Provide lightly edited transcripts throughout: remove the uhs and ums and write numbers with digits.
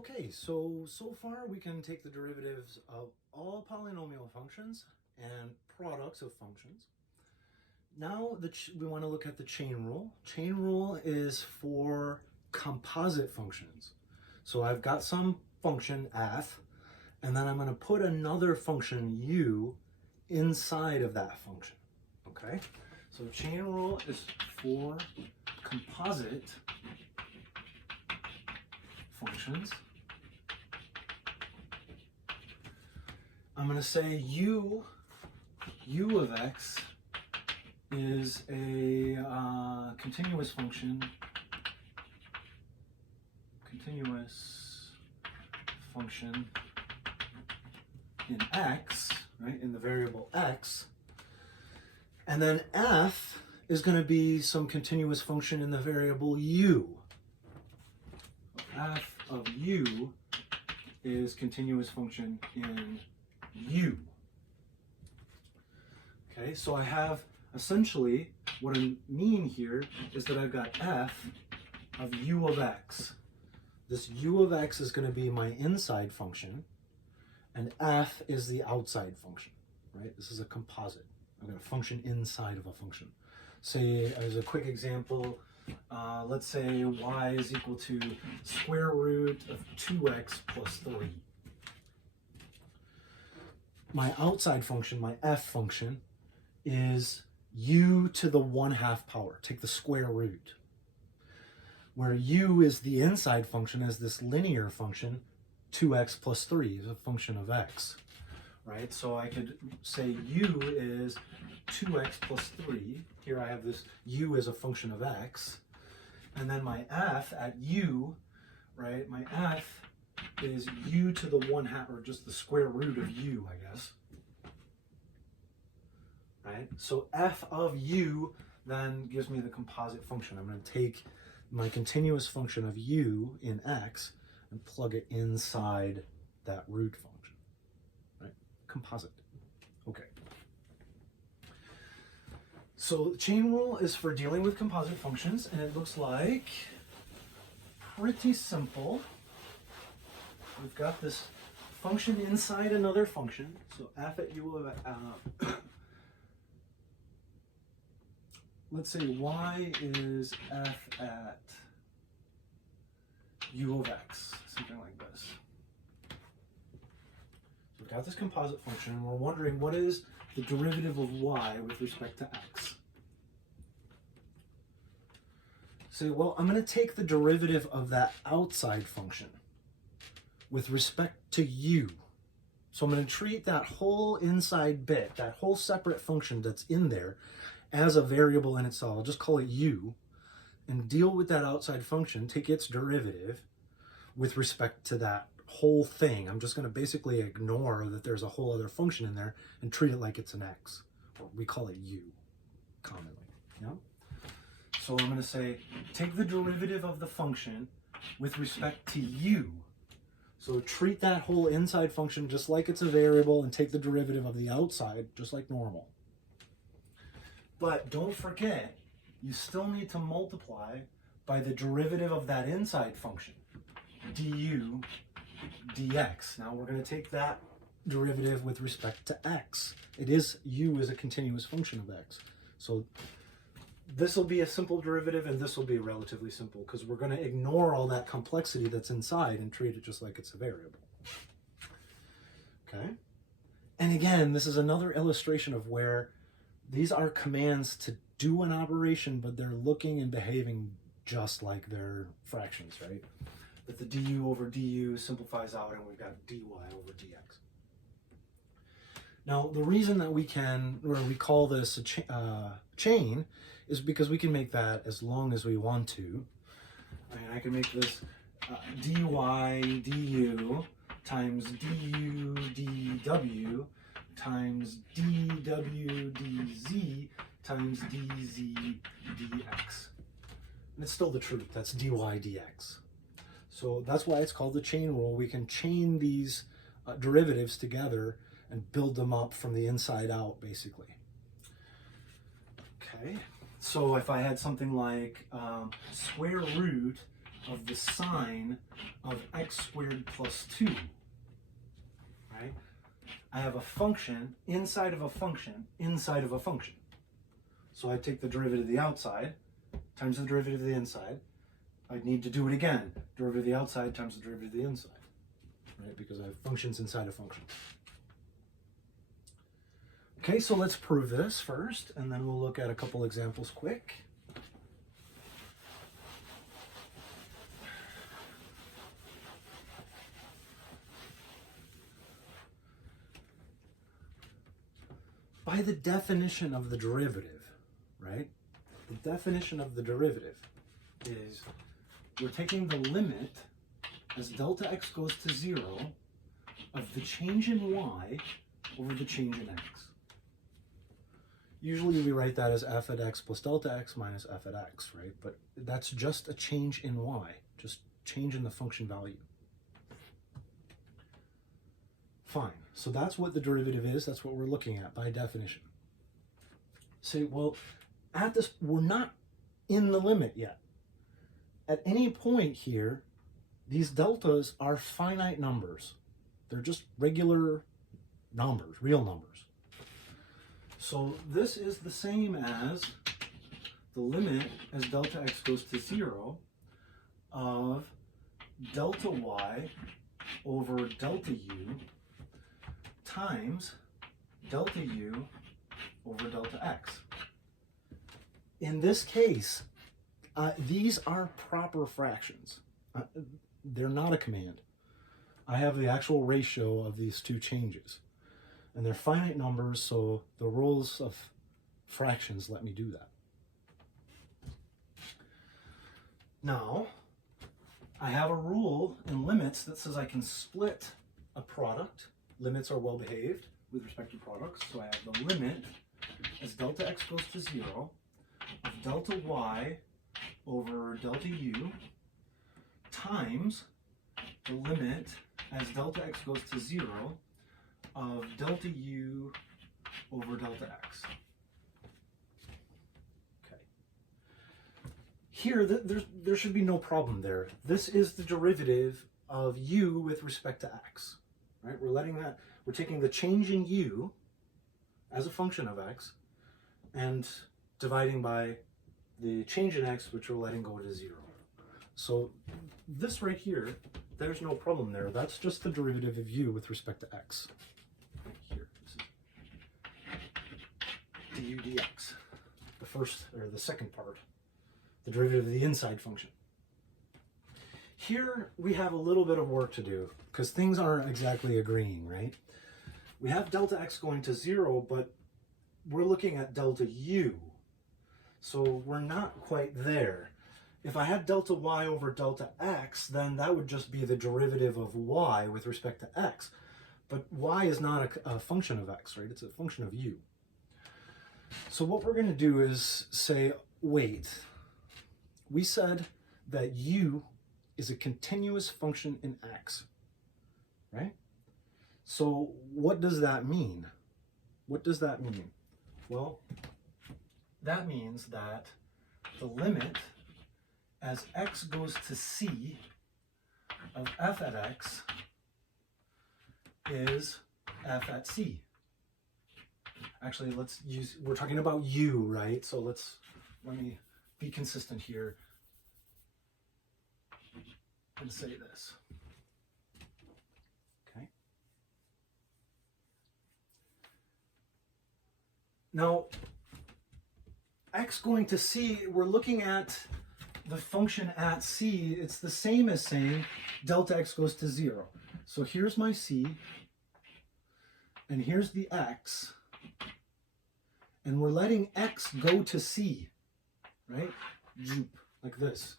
Okay, so far we can take the derivatives of all polynomial functions and products of functions. Now we want to look at the chain rule. Chain rule is for composite functions. So I've got some function f, and then I'm going to put another function u inside of that function. Okay, so chain rule is for composite functions. I'm going to say u of x is a continuous function in x, right, in the variable x, and then f is going to be some continuous function in the variable u. F of u is continuous function in u. Okay, so I have essentially what I mean here is that I've got f of u of x. This u of x is going to be my inside function, and f is the outside function, right? This is a composite. I've got a function inside of a function. Say, as a quick example, let's say y is equal to square root of 2x plus 3. My outside function, my f function, is u to the 1/2 power. Take the square root. Where u is the inside function, is this linear function, 2x plus 3 is a function of x, right? So I could say u is 2x plus 3. Here I have this u as a function of x. And then my f at u, right, my f is u to the 1/2, or just the square root of u, I guess. Right? So f of u then gives me the composite function. I'm going to take my continuous function of u in x and plug it inside that root function. Right? Composite. Okay. So the chain rule is for dealing with composite functions, and it looks like pretty simple. We've got this function inside another function. So f at u of let's say y is f at u of x, something like this. So we've got this composite function, and we're wondering what is the derivative of y with respect to x. Say, well, I'm going to take the derivative of that outside function with respect to u. So I'm going to treat that whole inside bit, that whole separate function that's in there, as a variable in itself. I'll just call it u, and deal with that outside function, take its derivative with respect to that whole thing. I'm just going to basically ignore that there's a whole other function in there and treat it like it's an x, or we call it u commonly. Yeah? So I'm going to say, take the derivative of the function with respect to u. So treat that whole inside function just like it's a variable, and take the derivative of the outside just like normal. But don't forget, you still need to multiply by the derivative of that inside function, du dx. Now we're going to take that derivative with respect to x. U is a continuous function of x. So this will be a simple derivative, and this will be relatively simple, because we're going to ignore all that complexity that's inside and treat it just like it's a variable. Okay? And again, this is another illustration of where these are commands to do an operation, but they're looking and behaving just like their fractions, right? That the du over du simplifies out, and we've got dy over dx. Now, the reason that we call this a chain is because we can make that as long as we want to. I mean, I can make this dy du times du dw times dw dz times dz dx. And it's still the truth. That's dy dx. So that's why it's called the chain rule. We can chain these derivatives together and build them up from the inside out, basically. Okay, so if I had something like square root of the sine of x squared plus 2, right? I have a function inside of a function inside of a function. So I take the derivative of the outside times the derivative of the inside. I'd need to do it again. Derivative of the outside times the derivative of the inside, right? Because I have functions inside of functions. Okay, so let's prove this first, and then we'll look at a couple examples quick. By the definition of the derivative, right? The definition of the derivative is we're taking the limit as delta x goes to 0 of the change in y over the change in x. Usually we write that as f at x plus delta x minus f at x, right? But that's just a change in y, just change in the function value. Fine, so that's what the derivative is, that's what we're looking at by definition. Say, well, at this, we're not in the limit yet. At any point here, these deltas are finite numbers. They're just regular numbers, real numbers. So this is the same as the limit as delta x goes to 0 of delta y over delta u times delta u over delta x. In this case, these are proper fractions. They're not a command. I have the actual ratio of these two changes. And they're finite numbers, so the rules of fractions let me do that. Now, I have a rule in limits that says I can split a product. Limits are well behaved with respect to products. So I have the limit as delta x goes to 0 of delta y over delta u times the limit as delta x goes to 0 of delta u over delta x. Okay. Here, there should be no problem there. This is the derivative of u with respect to x. Right? We're taking the change in u as a function of x and dividing by the change in x, which we're letting go to 0. So this right here, there's no problem there. That's just the derivative of u with respect to x. Right here, this is du dx. The first, or the second part, the derivative of the inside function. Here we have a little bit of work to do because things aren't exactly agreeing, right? We have delta x going to 0, but we're looking at delta u. So we're not quite there. If I had delta y over delta x, then that would just be the derivative of y with respect to x. But y is not a function of x, right? It's a function of u. So what we're going to do is say, wait, we said that u is a continuous function in x, right? So what does that mean? What does that mean? Well, that means that the limit as x goes to c of f at x is f at c. Actually, we're talking about u, right? So let me be consistent here and say this. Okay. Now, x going to c, we're looking at the function at c. It's the same as saying delta x goes to 0. So here's my c, and here's the x, and we're letting x go to c, right? Zoop, like this.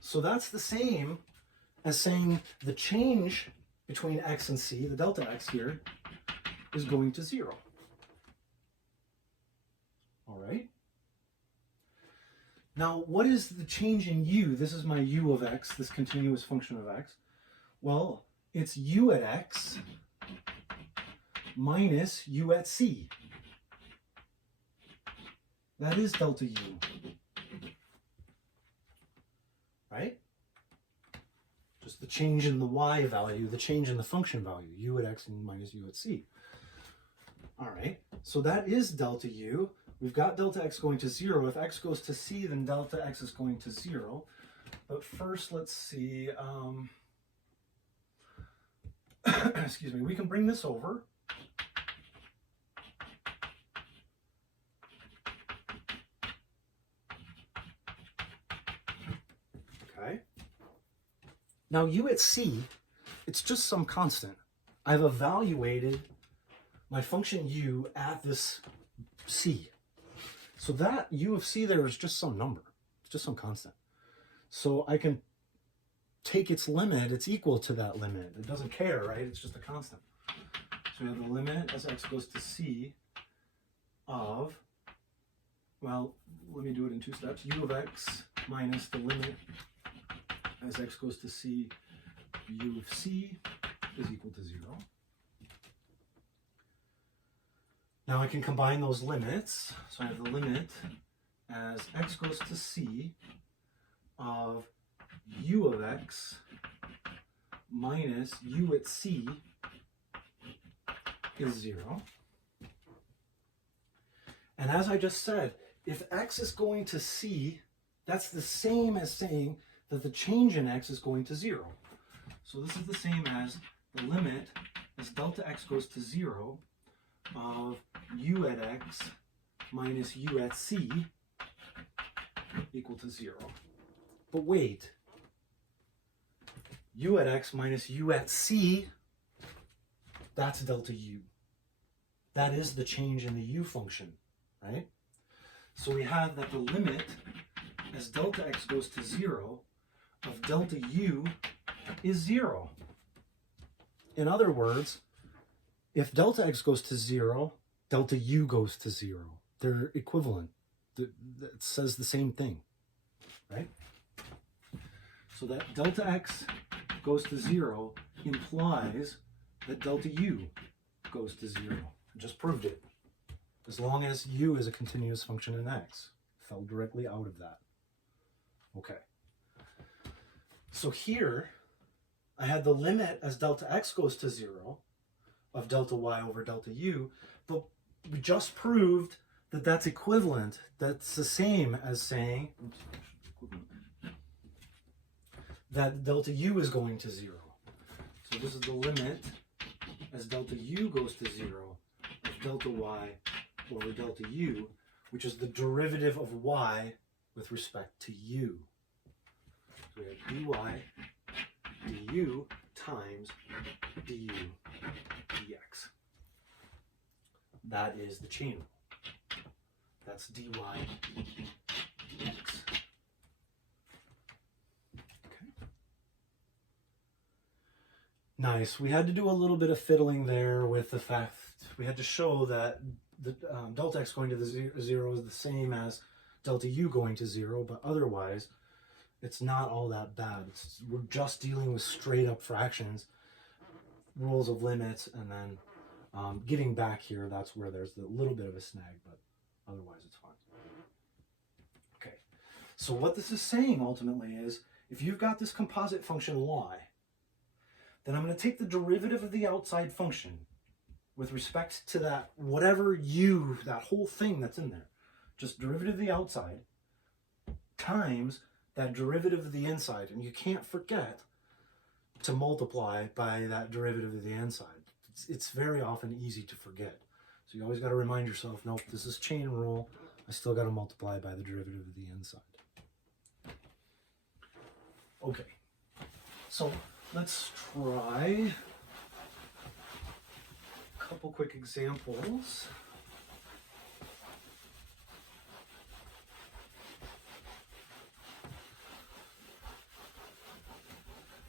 So that's the same as saying the change between x and c, the delta x here, is going to 0. All right? Now, what is the change in u? This is my u of x, this continuous function of x. Well, it's u at x minus u at c. That is delta u. right? Just the change in the y value, the change in the function value, u at x and minus u at c. All right, so that is delta u. We've got delta x going to 0. If x goes to c, then delta x is going to 0. But first, let's see. Excuse me, we can bring this over. Okay. Now u at c, it's just some constant. I've evaluated my function u at this c. So that u of c there is just some number. It's just some constant. So I can take its limit, it's equal to that limit. It doesn't care, right? It's just a constant. So we have the limit as x goes to c of, well, let me do it in 2 steps. U of x minus the limit as x goes to c, u of c is equal to 0. Now I can combine those limits. So I have the limit as x goes to c of u of x minus u at c is 0. And as I just said, if x is going to c, that's the same as saying that the change in x is going to 0. So this is the same as the limit as delta x goes to 0 of u at x minus u at c equal to 0. But wait, u at x minus u at c, that's delta u. That is the change in the u function, right? So we have that the limit as delta x goes to 0 of delta u is 0. In other words, if delta x goes to 0, delta u goes to 0. They're equivalent. It says the same thing, right? So that delta x goes to 0 implies that delta u goes to 0. I just proved it. As long as u is a continuous function in x. Fell directly out of that. Okay. So here, I had the limit as delta x goes to 0 of delta y over delta u, but we just proved that that's equivalent. That's the same as saying that delta u is going to 0. So this is the limit as delta u goes to 0 of delta y over delta u, which is the derivative of y with respect to u. So we have dy du times du dx. That is the chain rule. That's dy dx. Okay. Nice. We had to do a little bit of fiddling there with the fact we had to show that the delta x going to the 0 is the same as delta u going to 0, but otherwise it's not all that bad. We're just dealing with straight up fractions, rules of limits, and then getting back here, that's where there's a little bit of a snag, but otherwise it's fine. Okay, so what this is saying ultimately is, if you've got this composite function y, then I'm going to take the derivative of the outside function with respect to that whatever u, that whole thing that's in there, just derivative of the outside times that derivative of the inside. And you can't forget to multiply by that derivative of the inside. It's very often easy to forget. So you always got to remind yourself, nope, this is chain rule. I still got to multiply by the derivative of the inside. Okay, so let's try a couple quick examples.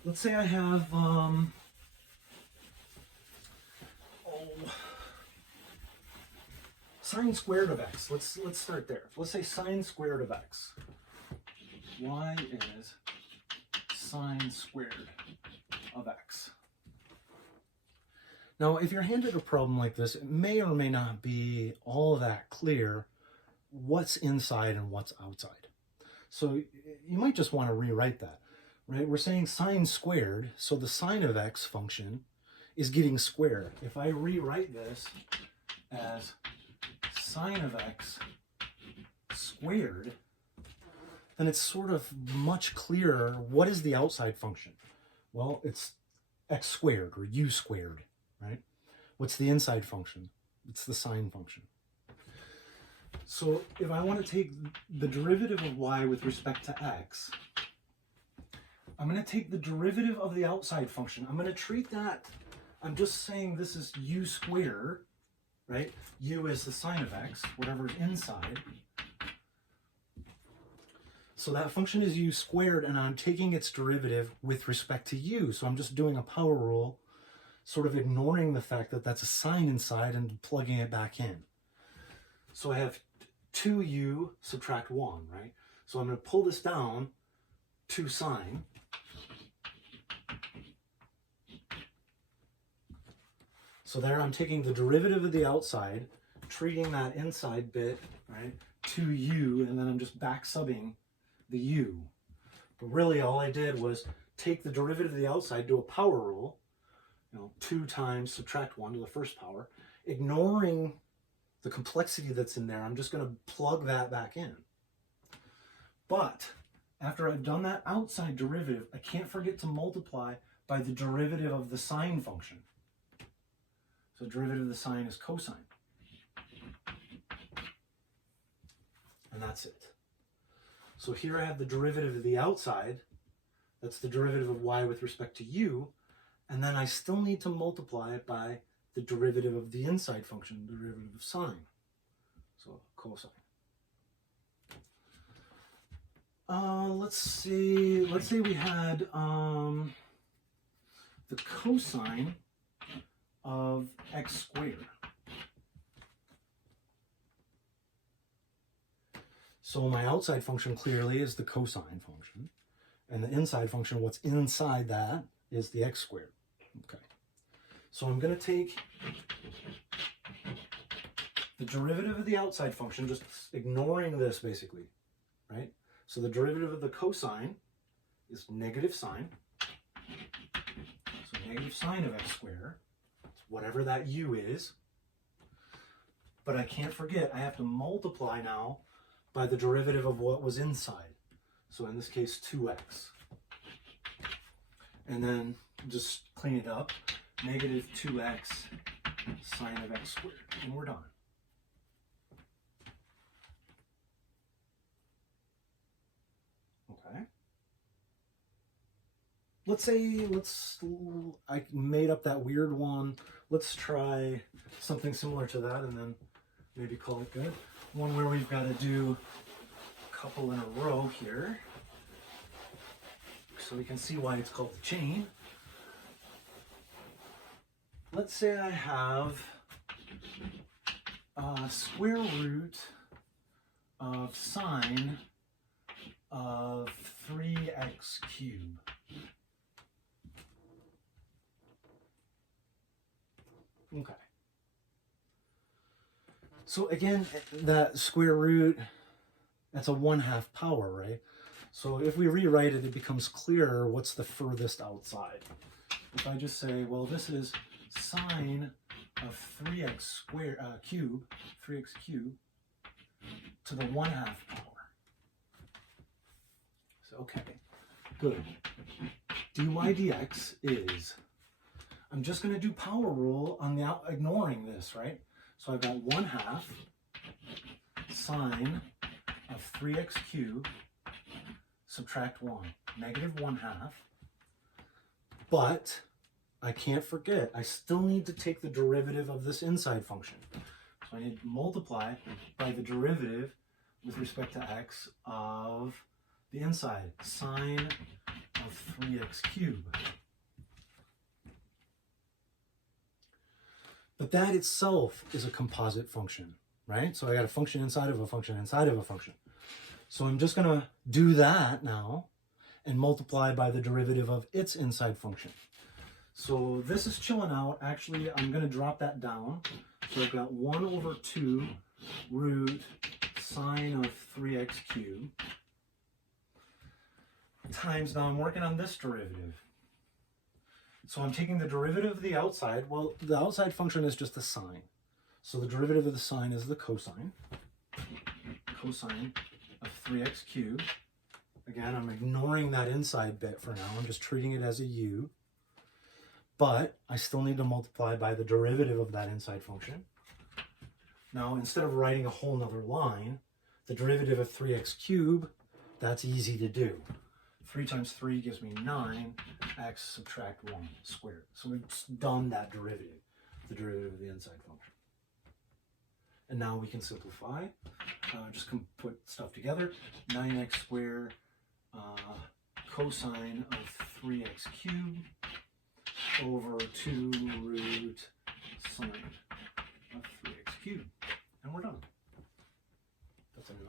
Let's say I have, sine squared of x. Let's start there. Let's say sine squared of x. Y is sine squared of x. Now, if you're handed a problem like this, it may or may not be all that clear what's inside and what's outside. So you might just want to rewrite that, right? We're saying sine squared, so the sine of x function is getting squared. If I rewrite this as sine of x squared, then it's sort of much clearer. What is the outside function? Well, it's x squared or u squared, right? What's the inside function? It's the sine function. So if I want to take the derivative of y with respect to x, I'm going to take the derivative of the outside function. I'm going to treat that, I'm just saying this is u squared, right? U is the sine of x, whatever's inside. So that function is u squared, and I'm taking its derivative with respect to u. So I'm just doing a power rule, sort of ignoring the fact that that's a sine inside and plugging it back in. So I have 2u subtract 1, right? So I'm going to pull this down, 2 sine. So there I'm taking the derivative of the outside, treating that inside bit, right, 2u, and then I'm just back subbing the u. But really all I did was take the derivative of the outside, do a power rule, 2 times subtract 1 to the first power, ignoring the complexity that's in there. I'm just going to plug that back in. But after I've done that outside derivative, I can't forget to multiply by the derivative of the sine function. So derivative of the sine is cosine. And that's it. So here I have the derivative of the outside. That's the derivative of y with respect to u. And then I still need to multiply it by the derivative of the inside function, the derivative of sine. So cosine. Let's say we had the cosine of x squared. So my outside function clearly is the cosine function, and the inside function, what's inside that, is the x squared. Okay. So I'm going to take the derivative of the outside function, just ignoring this basically, right? So the derivative of the cosine is negative sine. So negative sine of x squared, whatever that u is. But I can't forget, I have to multiply now by the derivative of what was inside. So in this case, 2x. And then just clean it up. Negative 2x sine of x squared. And we're done. Okay. I made up that weird one. Let's try something similar to that and then maybe call it good. One where we've got to do a couple in a row here, so we can see why it's called the chain. Let's say I have a square root of sine of 3x cubed. Okay. So again, that square root, that's a 1/2 power, right? So if we rewrite it, it becomes clearer what's the furthest outside. If I just say, well, this is sine of 3x squared cube, 3x cubed, to the 1/2 power. So, okay, good. dy dx is, I'm just going to do power rule on the ignoring this, right? So I've got 1/2 sine of 3x cubed, subtract 1, negative 1/2. But I can't forget, I still need to take the derivative of this inside function. So I need to multiply by the derivative with respect to x of the inside, sine of 3x cubed. But that itself is a composite function, right? So I got a function inside of a function inside of a function. So I'm just going to do that now and multiply by the derivative of its inside function. So this is chilling out. Actually, I'm going to drop that down. So I've got 1/2 root sine of 3x cubed. times, now I'm working on this derivative. So I'm taking the derivative of the outside. Well, the outside function is just a sine. So the derivative of the sine is the cosine. Cosine of 3x cubed. Again, I'm ignoring that inside bit for now. I'm just treating it as a u. But I still need to multiply by the derivative of that inside function. Now, instead of writing a whole nother line, the derivative of 3x cubed, that's easy to do. 3 times 3 gives me 9, x subtract 1 squared. So we've done that derivative, the derivative of the inside function. And now we can simplify. Just put stuff together. 9x squared cosine of 3x cubed over 2 root sine of 3x cubed. And we're done. That's a 9.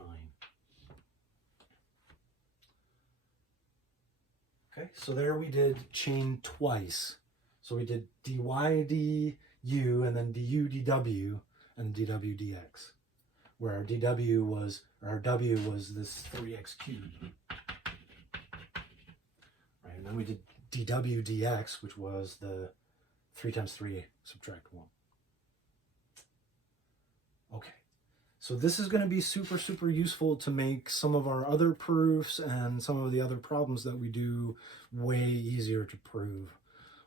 Okay, so there we did chain twice. So we did dy du and then du dw and dw dx, where our dw was, or our w was this 3x cubed. Right, and then we did dw dx, which was the 3 times 3 subtract 1. Okay, so this is going to be super, super useful to make some of our other proofs and some of the other problems that we do way easier to prove,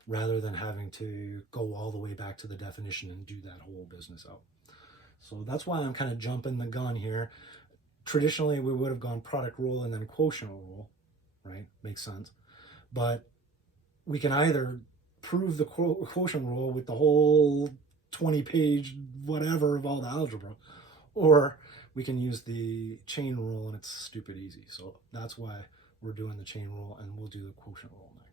rather than having to go all the way back to the definition and do that whole business out. So that's why I'm kind of jumping the gun here. Traditionally, we would have gone product rule and then quotient rule, right? Makes sense. But we can either prove the quotient rule with the whole 20-page whatever of all the algebra, or we can use the chain rule and it's stupid easy. So that's why we're doing the chain rule, and we'll do the quotient rule now.